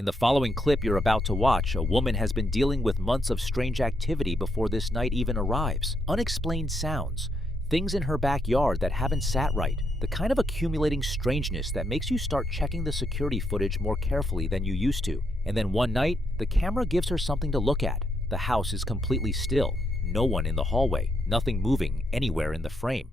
In the following clip you're about to watch, a woman has been dealing with months of strange activity before this night even arrives. Unexplained sounds, things in her backyard that haven't sat right, the kind of accumulating strangeness that makes you start checking the security footage more carefully than you used to. And then one night, the camera gives her something to look at. The house is completely still, no one in the hallway, nothing moving anywhere in the frame.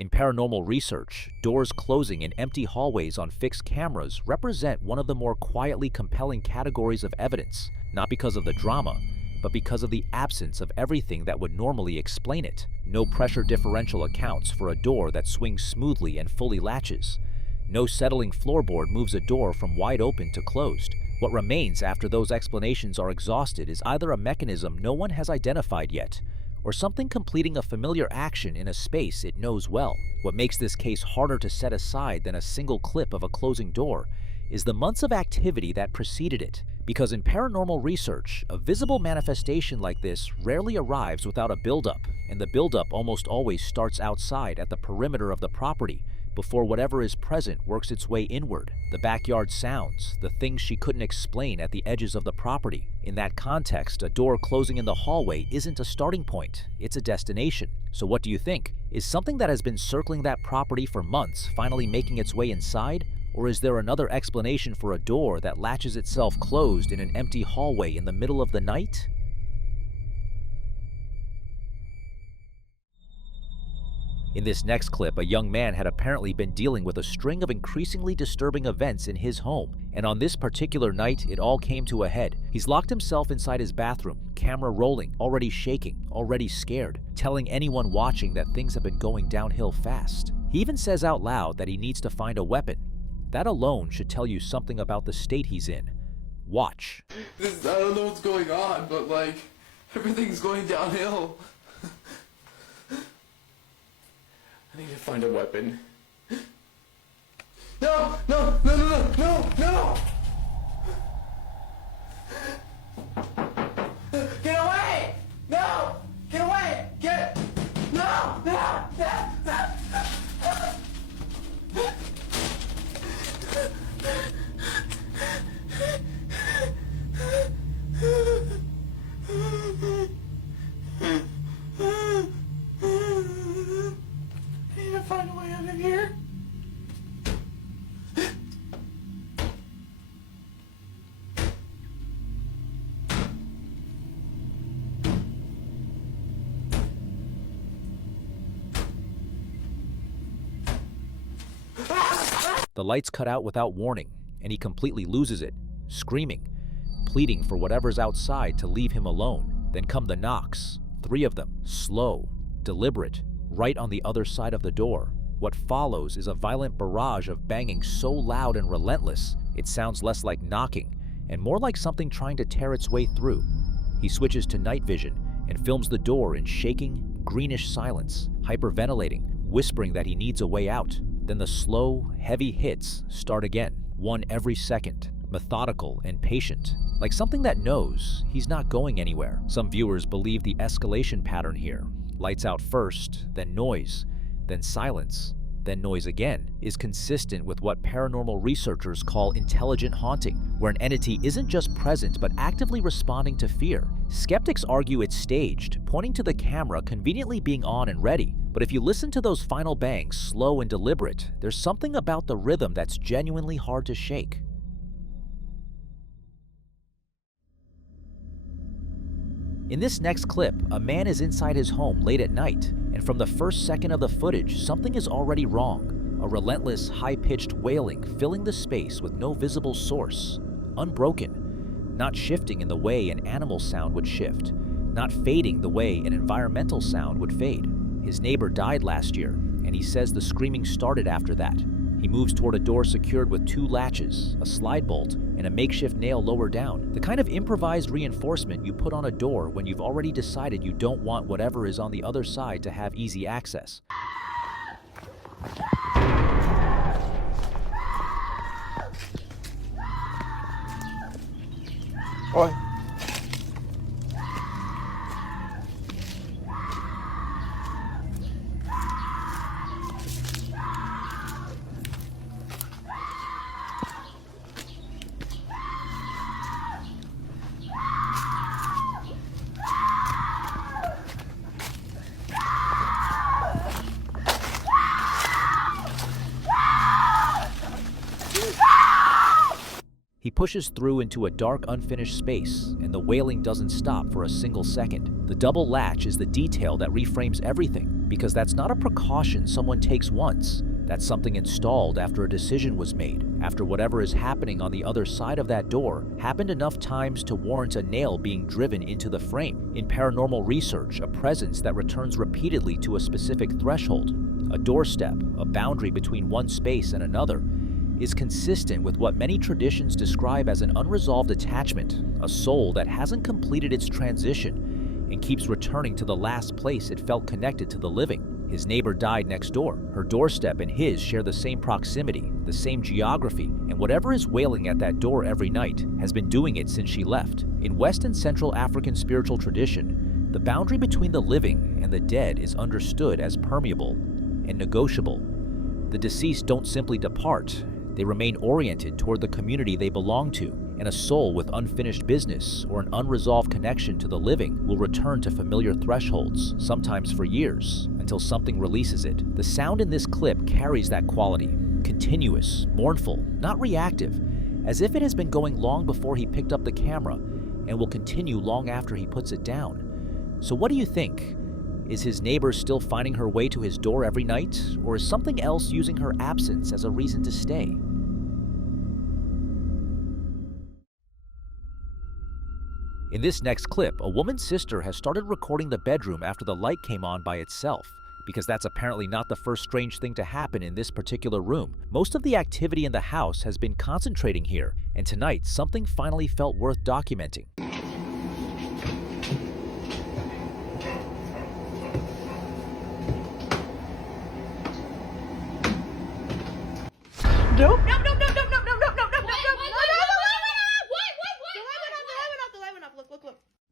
In paranormal research, doors closing in empty hallways on fixed cameras represent one of the more quietly compelling categories of evidence, not because of the drama, but because of the absence of everything that would normally explain it. No pressure differential accounts for a door that swings smoothly and fully latches. No settling floorboard moves a door from wide open to closed. What remains after those explanations are exhausted is either a mechanism no one has identified yet, or something completing a familiar action in a space it knows well. What makes this case harder to set aside than a single clip of a closing door is the months of activity that preceded it. Because in paranormal research, a visible manifestation like this rarely arrives without a buildup, and the buildup almost always starts outside at the perimeter of the property, before whatever is present works its way inward. The backyard sounds, the things she couldn't explain at the edges of the property. In that context, a door closing in the hallway isn't a starting point, it's a destination. So what do you think? Is something that has been circling that property for months finally making its way inside? Or is there another explanation for a door that latches itself closed in an empty hallway in the middle of the night? In this next clip, a young man had apparently been dealing with a string of increasingly disturbing events in his home, and on this particular night, it all came to a head. He's locked himself inside his bathroom, camera rolling, already shaking, already scared, telling anyone watching that things have been going downhill fast. He even says out loud that he needs to find a weapon. That alone should tell you something about the state he's in. Watch. I don't know what's going on, but like, everything's going downhill. I need to find a weapon. No! No! No! No! No! No! Get away! No! Get away! Get! No! No! No! No! Find a way out of here. The lights cut out without warning, and he completely loses it, screaming, pleading for whatever's outside to leave him alone. Then come the knocks, 3 of them, slow, deliberate, right on the other side of the door. What follows is a violent barrage of banging so loud and relentless, it sounds less like knocking and more like something trying to tear its way through. He switches to night vision and films the door in shaking, greenish silence, hyperventilating, whispering that he needs a way out. Then the slow, heavy hits start again, one every second, methodical and patient, like something that knows he's not going anywhere. Some viewers believe the escalation pattern here, lights out first, then noise, then silence, then noise again, is consistent with what paranormal researchers call intelligent haunting, where an entity isn't just present but actively responding to fear. Skeptics argue it's staged, pointing to the camera conveniently being on and ready. But if you listen to those final bangs, slow and deliberate, there's something about the rhythm that's genuinely hard to shake. In this next clip, a man is inside his home late at night, and from the first second of the footage, something is already wrong. A relentless, high-pitched wailing filling the space with no visible source. Unbroken, not shifting in the way an animal sound would shift, not fading the way an environmental sound would fade. His neighbor died last year, and he says the screaming started after that. He moves toward a door secured with 2 latches, a slide bolt, and a makeshift nail lower down. The kind of improvised reinforcement you put on a door when you've already decided you don't want whatever is on the other side to have easy access. Oi. He pushes through into a dark, unfinished space, and the wailing doesn't stop for a single second. The double latch is the detail that reframes everything, because that's not a precaution someone takes once. That's something installed after a decision was made, after whatever is happening on the other side of that door happened enough times to warrant a nail being driven into the frame. In paranormal research, a presence that returns repeatedly to a specific threshold, a doorstep, a boundary between one space and another, is consistent with what many traditions describe as an unresolved attachment, a soul that hasn't completed its transition and keeps returning to the last place it felt connected to the living. His neighbor died next door. Her doorstep and his share the same proximity, the same geography, and whatever is wailing at that door every night has been doing it since she left. In West and Central African spiritual tradition, the boundary between the living and the dead is understood as permeable and negotiable. The deceased don't simply depart. They remain oriented toward the community they belong to, and a soul with unfinished business or an unresolved connection to the living will return to familiar thresholds, sometimes for years, until something releases it. The sound in this clip carries that quality, continuous, mournful, not reactive, as if it has been going long before he picked up the camera and will continue long after he puts it down. So what do you think? Is his neighbor still finding her way to his door every night, or is something else using her absence as a reason to stay? In this next clip, a woman's sister has started recording the bedroom after the light came on by itself, because that's apparently not the first strange thing to happen in this particular room. Most of the activity in the house has been concentrating here, and tonight something finally felt worth documenting. Nope.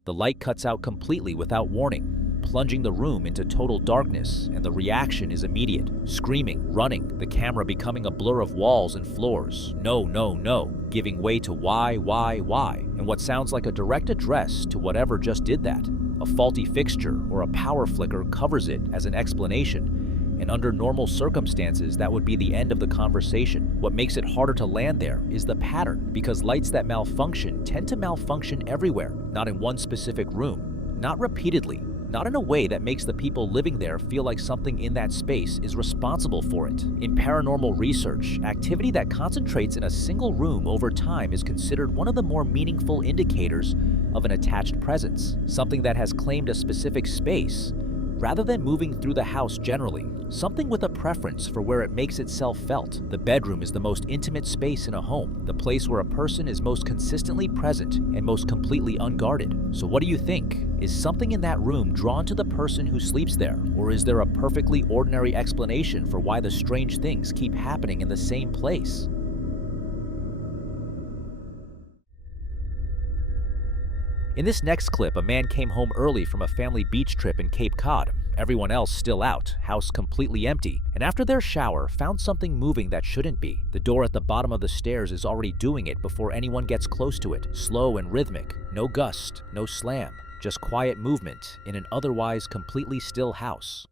The light cuts out completely without warning, plunging the room into total darkness, and the reaction is immediate. Screaming, running, the camera becoming a blur of walls and floors. No, no, no, giving way to why, and what sounds like a direct address to whatever just did that. A faulty fixture or a power flicker covers it as an explanation, and under normal circumstances that would be the end of the conversation. What makes it harder to land there is the pattern, because lights that malfunction tend to malfunction everywhere, not in one specific room, not repeatedly, not in a way that makes the people living there feel like something in that space is responsible for it. In paranormal research, activity that concentrates in a single room over time is considered one of the more meaningful indicators of an attached presence, something that has claimed a specific space rather than moving through the house generally, something with a preference for where it makes itself felt. The bedroom is the most intimate space in a home, the place where a person is most consistently present and most completely unguarded. So what do you think? Is something in that room drawn to the person who sleeps there? Or is there a perfectly ordinary explanation for why the strange things keep happening in the same place? In this next clip, a man came home early from a family beach trip in Cape Cod. Everyone else still out, house completely empty, and after their shower, found something moving that shouldn't be. The door at the bottom of the stairs is already doing it before anyone gets close to it. Slow and rhythmic, no gust, no slam, just quiet movement in an otherwise completely still house.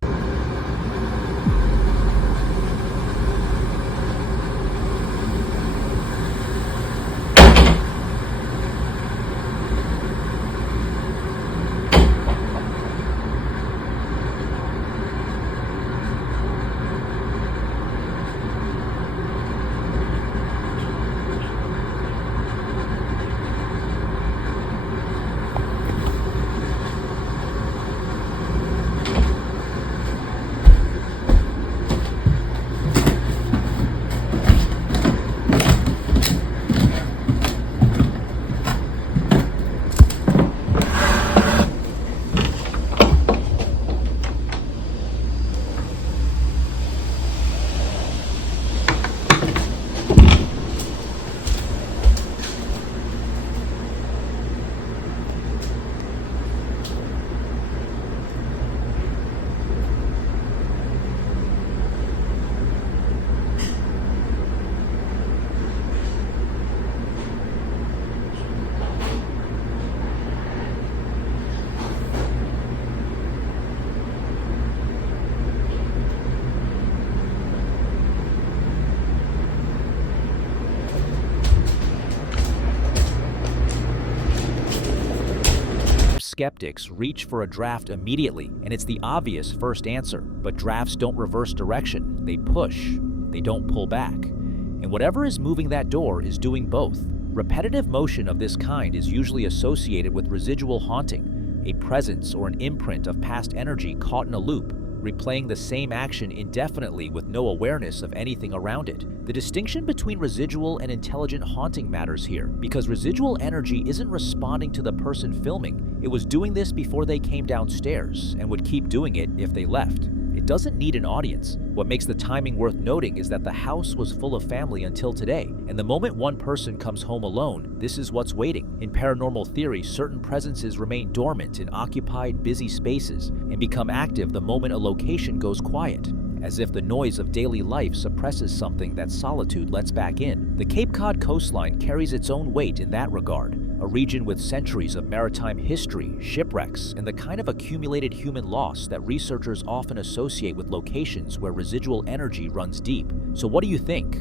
skeptics reach for a draft immediately, and it's the obvious first answer. But drafts don't reverse direction, they push, they don't pull back. And whatever is moving that door is doing both. Repetitive motion of this kind is usually associated with residual haunting, a presence or an imprint of past energy caught in a loop, replaying the same action indefinitely with no awareness of anything around it. The distinction between residual and intelligent haunting matters here, because residual energy isn't responding to the person filming. It was doing this before they came downstairs, and would keep doing it if they left. It doesn't need an audience. What makes the timing worth noting is that the house was full of family until today, and the moment one person comes home alone, this is what's waiting. In paranormal theory, certain presences remain dormant in occupied, busy spaces and become active the moment a location goes quiet, as if the noise of daily life suppresses something that solitude lets back in. The Cape Cod coastline carries its own weight in that regard, a region with centuries of maritime history, shipwrecks, and the kind of accumulated human loss that researchers often associate with locations where residual energy runs deep. So what do you think?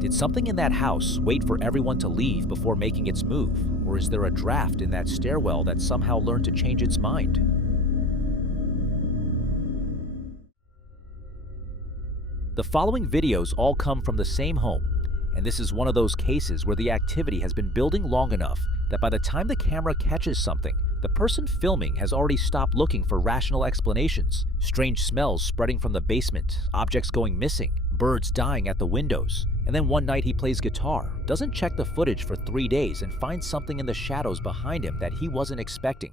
Did something in that house wait for everyone to leave before making its move? Or is there a draft in that stairwell that somehow learned to change its mind? The following videos all come from the same home, and this is one of those cases where the activity has been building long enough that by the time the camera catches something, the person filming has already stopped looking for rational explanations. Strange smells spreading from the basement, objects going missing, birds dying at the windows. And then one night he plays guitar, doesn't check the footage for 3 days, and finds something in the shadows behind him that he wasn't expecting.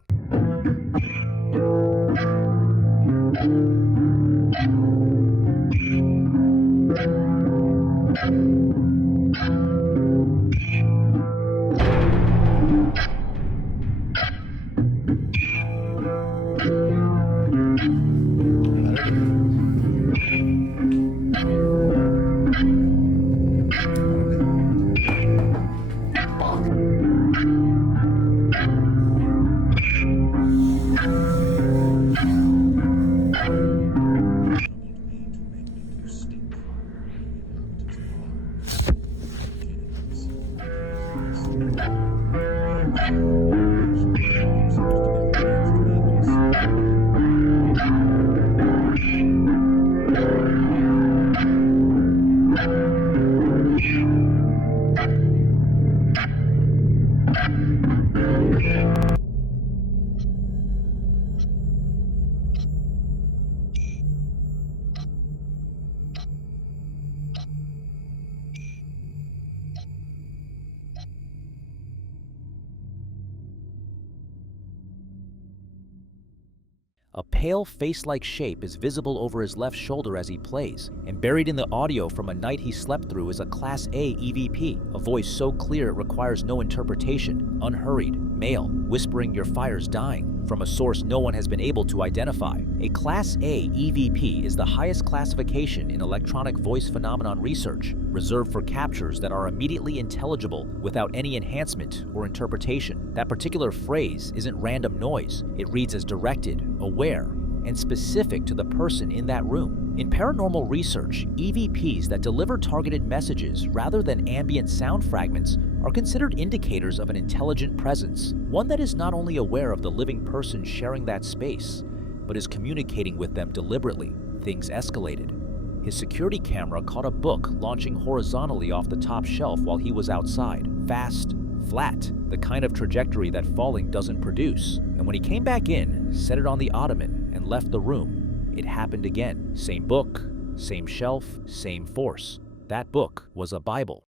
A pale face-like shape is visible over his left shoulder as he plays, and buried in the audio from a night he slept through is a Class A EVP, a voice so clear it requires no interpretation, unhurried, male, whispering "your fire's dying," from a source no one has been able to identify. A Class A EVP is the highest classification in electronic voice phenomenon research, reserved for captures that are immediately intelligible without any enhancement or interpretation. That particular phrase isn't random noise. It reads as directed, aware, and specific to the person in that room. In paranormal research, EVPs that deliver targeted messages rather than ambient sound fragments are considered indicators of an intelligent presence, one that is not only aware of the living person sharing that space, but is communicating with them deliberately. Things escalated. His security camera caught a book launching horizontally off the top shelf while he was outside. Fast, flat, the kind of trajectory that falling doesn't produce. And when he came back in, set it on the ottoman, and left the room, it happened again. Same book, same shelf, same force. That book was a Bible.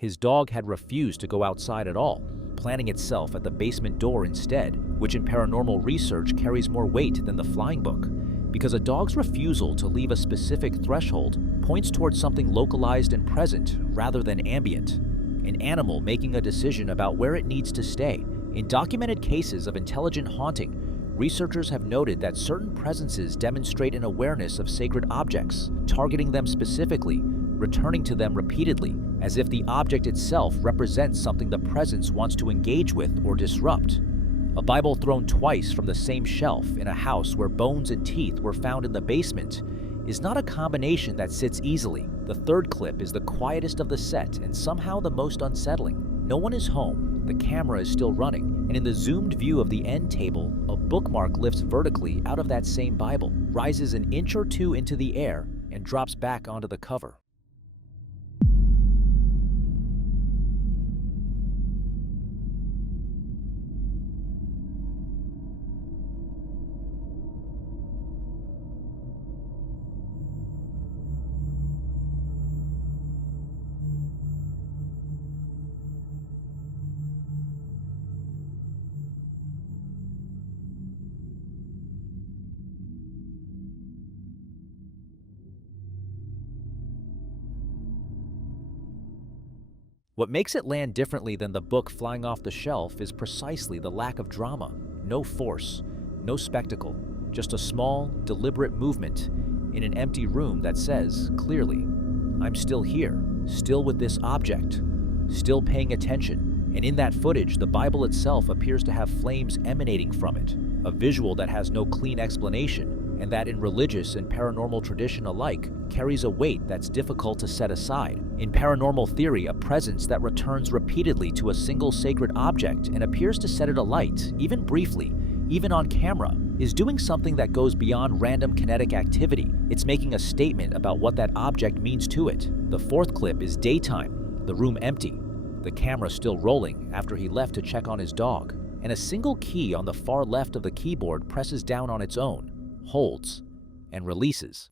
His dog had refused to go outside at all, planting itself at the basement door instead, which in paranormal research carries more weight than the flying book, because a dog's refusal to leave a specific threshold points towards something localized and present rather than ambient. An animal making a decision about where it needs to stay. In documented cases of intelligent haunting, researchers have noted that certain presences demonstrate an awareness of sacred objects, targeting them specifically, returning to them repeatedly, as if the object itself represents something the presence wants to engage with or disrupt. A Bible thrown twice from the same shelf in a house where bones and teeth were found in the basement is not a combination that sits easily. The third clip is the quietest of the set and somehow the most unsettling. No one is home, the camera is still running, and in the zoomed view of the end table, a bookmark lifts vertically out of that same Bible, rises an inch or two into the air, and drops back onto the cover. What makes it land differently than the book flying off the shelf is precisely the lack of drama. No force, no spectacle, just a small, deliberate movement in an empty room that says, clearly, I'm still here, still with this object, still paying attention. And in that footage, the Bible itself appears to have flames emanating from it, a visual that has no clean explanation, and that in religious and paranormal tradition alike carries a weight that's difficult to set aside. In paranormal theory, a presence that returns repeatedly to a single sacred object and appears to set it alight, even briefly, even on camera, is doing something that goes beyond random kinetic activity. It's making a statement about what that object means to it. The fourth clip is daytime, the room empty, the camera still rolling after he left to check on his dog, and a single key on the far left of the keyboard presses down on its own, holds, and releases.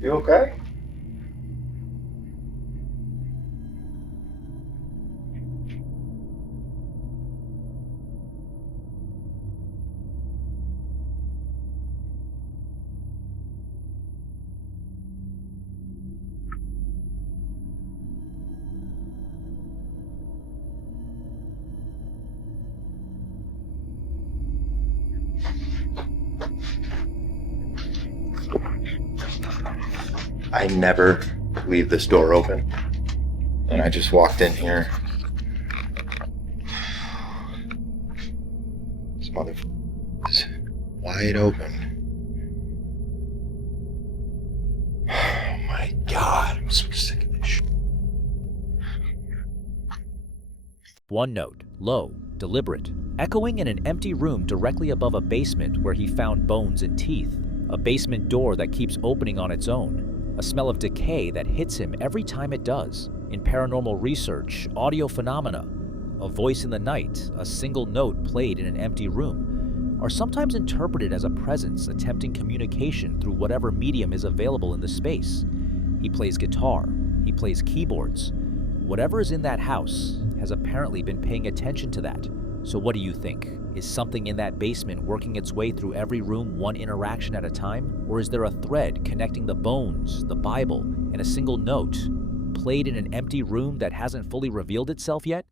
You okay? I never leave this door open. And I just walked in here. This motherfucker is wide open. Oh my God, I'm so sick of this shit. One note. low, deliberate, echoing in an empty room directly above a basement where he found bones and teeth, a basement door that keeps opening on its own, a smell of decay that hits him every time it does. In paranormal research, audio phenomena, a voice in the night, a single note played in an empty room, are sometimes interpreted as a presence attempting communication through whatever medium is available in the space. He plays guitar, he plays keyboards. Whatever is in that house has apparently been paying attention to that. So what do you think? Is something in that basement working its way through every room one interaction at a time? Or is there a thread connecting the bones, the Bible, and a single note played in an empty room that hasn't fully revealed itself yet?